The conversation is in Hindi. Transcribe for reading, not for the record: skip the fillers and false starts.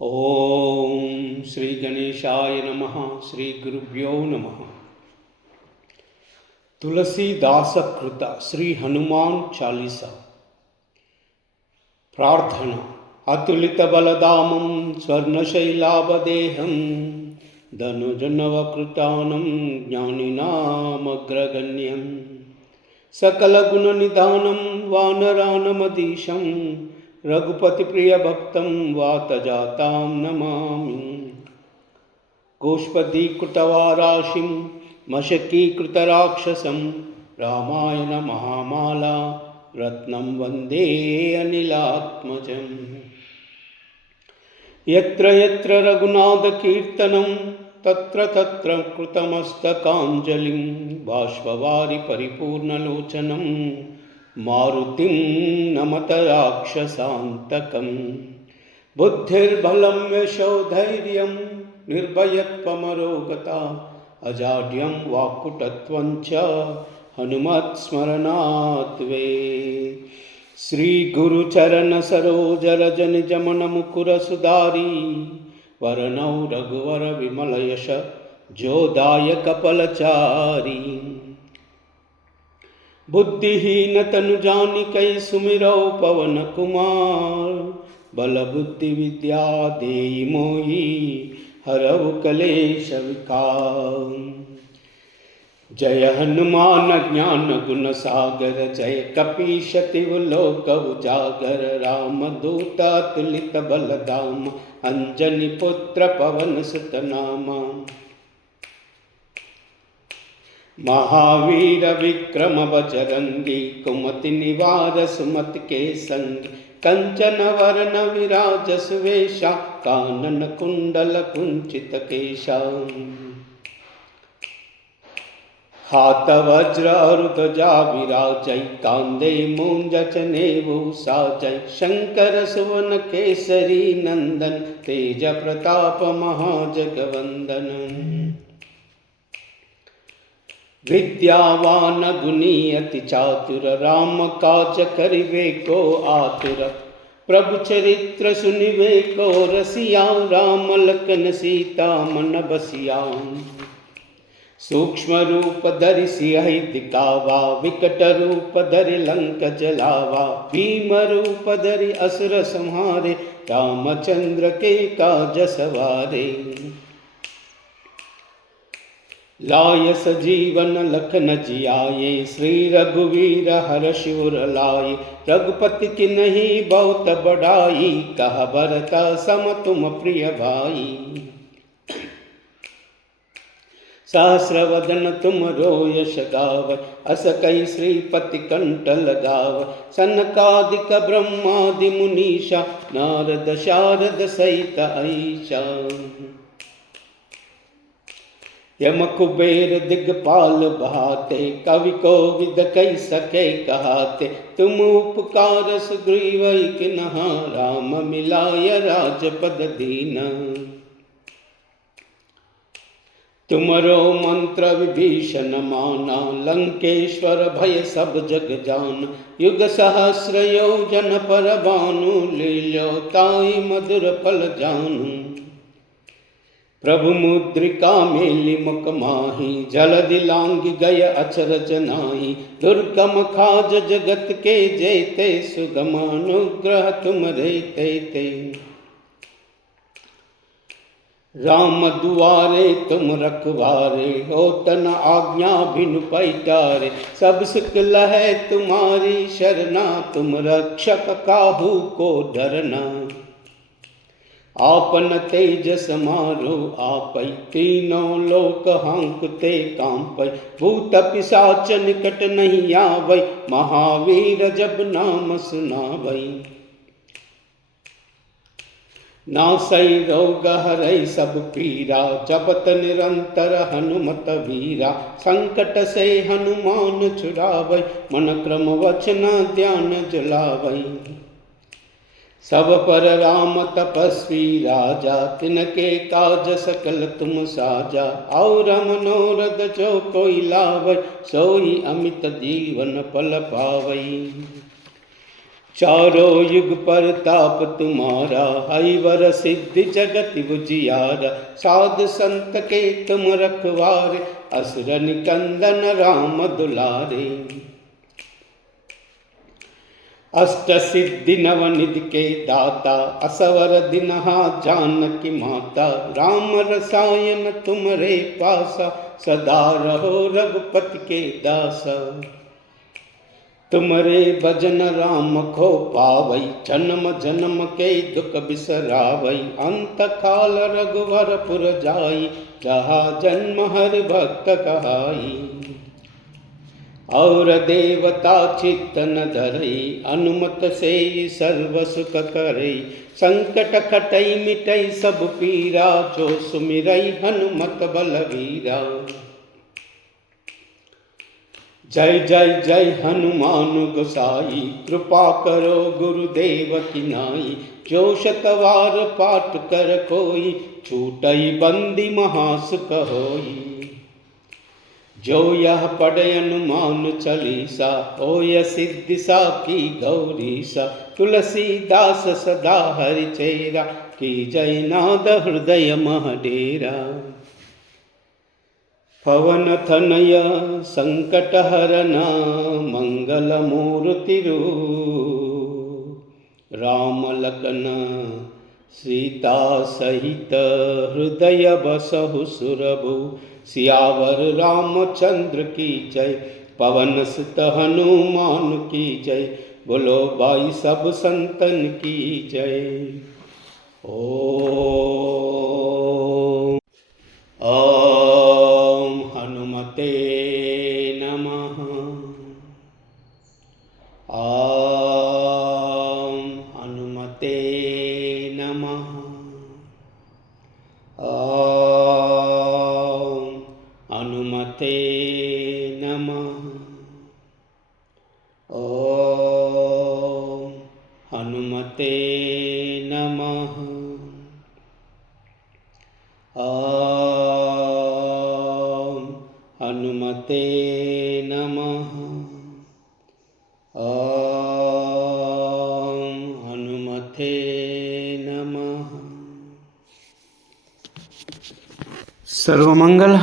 ओम श्री गणेशाय नमः। श्री गुरुभ्यो नमः। तुलसीदास कृत श्री हनुमान चालीसा। प्रार्थना। अतुलित बलदामं स्वर्णशैलावदेहं धनुजनवकृतानं ज्ञानिनामग्रगण्यं सकलगुणनिधानं वानरानमधीशं रघुपतिप्रियभक्तं वातजातां नमामि। गोष्पदीकृतवाराशिं मशकीकृतराक्षसं रामायण महामाला रत्नं वन्दे अनिलात्मजम्। यत्र यत्र रघुनाथकीर्तनं तत्र तत्र कृतमस्तकाञ्जलिं बाष्पवारि परिपूर्णलोचनं मारुतिं नमत राक्षसान्तकम्। बुद्धिर्बलं यशोधैर्यं निर्भयत्वमरोगता अजाड्यं वाक्कुटत्वं च हनुमत्स्मरणात् वे। श्री गुरुचरण सरोज रज निज मन मुकुर सुधारी वरनौ रघुवर विमल यश जोदायक फलचारी। बुद्धिहीन तनु जानिकै सुमिरौ पवन कुमार बल बुद्धि विद्या देहि मोहि हरऊ कलेश विकार। जय हनुमान ज्ञान गुण सागर जय कपीश तिहु लोक उजागर। राम दूत अतुलित बल धाम अंजनी पुत्र पवन सुत नामा। महावीर विक्रम बजरंगी कुमति निवार सुमति के संग। कंचन वरण विराज सुवेशा कानन कुंडल कुंचित केशा। हाथ वज्र और ध्वजा विराजै कांधे मूंज जनेऊ साजै। शंकर सुवन केसरी नंदन तेज प्रताप महाजगवंदन। विद्यावान गुणी अति चातुर राम काज करिवे को आतुर। प्रभु चरित्र सुनिवे को रसिया राम लखन सीता मन बसिया। सूक्ष्म रूप धरि सियहि दिखावा विकट रूप धरि लंक जलावा। भीम रूप धरि असुर संहारे रामचंद्र के काज सवारे। लाय सजीवन लखन जियाये श्री रघुवीर हर्षि उर लाए। रघुपति की नहीं बहुत बड़ाई कह भरत सम तुम प्रिय भाई। सहस्रवदन तुम यश गाव अस कई श्रीपति कंठ लगाव। सनकादिक ब्रह्मादि मुनीषा नारद शारद सहित ऐषा। यम कुबेर दिगपाल बहाते कवि कोविद कई सके कहाते। तुम उपकार सुग्रीव किन्हा राम मिलाय राजपद दीना। तुमरो मंत्र विभीषण माना लंकेश्वर भय सब जग जान। युग सहस्र योजन पर भानु लील्यो ताई मधुर फल जानू। प्रभु मुद्रिका मेलि मुख माही जलधि लांघि गय अचरज नाहि। दुर्गम काज जगत के जेते सुगम अनुग्रह तुमरे तेते। राम दुआरे तुम रखवारे होत न आज्ञा बिनु पैठारे। सब सुख लहै तुम्हारी शरणा तुम रक्षक काहू को डरना। आपन तेज समारो आपै तीनों लोक हांकते कांपै। भूत पिशाच निकट नहीं आवै महावीर जब नाम सुनावै। नासै रोग हरै सब पीरा जपत निरंतर हनुमत वीरा। संकट से हनुमान छुड़ावै मन क्रम वचन ध्यान जलावै। सब पर राम तपस्वी राजा तिनके काज सकल तुम साजा। और मनोरथ जो कोई लावै सोई अमित जीवन फल पावै। चारों युग पर ताप तुम्हारा, हरिवर सिद्धि जगत उजियारा। साधु संत के तुम रखवारे, असुर निकंदन राम दुलारे। अष्ट सिद्धि नवनिधि के दाता, असवर दिनहा जानकी माता। राम रसायन तुमरे पासा, सदा रहो रघुपति के दासा। तुमरे भजन राम को पावई, जन्म जन्म के दुख बिसरावई। अंत काल रघुवर पुर जाई, जहाँ जन्म हरि भक्त कहाई। और देवता चित्तन धरई, अनुमत से सर्व सुख करई। संकट कटई मिटई सब पीरा, जो सुमिरई हनुमत बलवीरा। जय जय जय हनुमान गोसाई, कृपा करो गुरुदेव की नाई। जो शतवार पाठ कर कोई, छूटई बंदी महासुख होई। जो यह पढ़े हनुमान चालीसा, होय सिद्धि साखी गौरीसा। तुलसीदास सदा हरिचेरा, की जय नाद हृदय मह डेरा। पवन तनय संकट हरना, मंगल मूर्ति रूप। राम लखन सीता सहित, हृदय बसहु सुरभु। सियावर रामचंद्र की जय, पवन सुत हनुमान की जय। बोलो भाई सब संतन की जय। ओम ओम हनुमते नमः। ओम हनुमते नमः। ओम हनुमते नमः। ओम हनुमते नमः। ओम हनुमते नमः। ओम हनुमते नमः। सर्वमंगल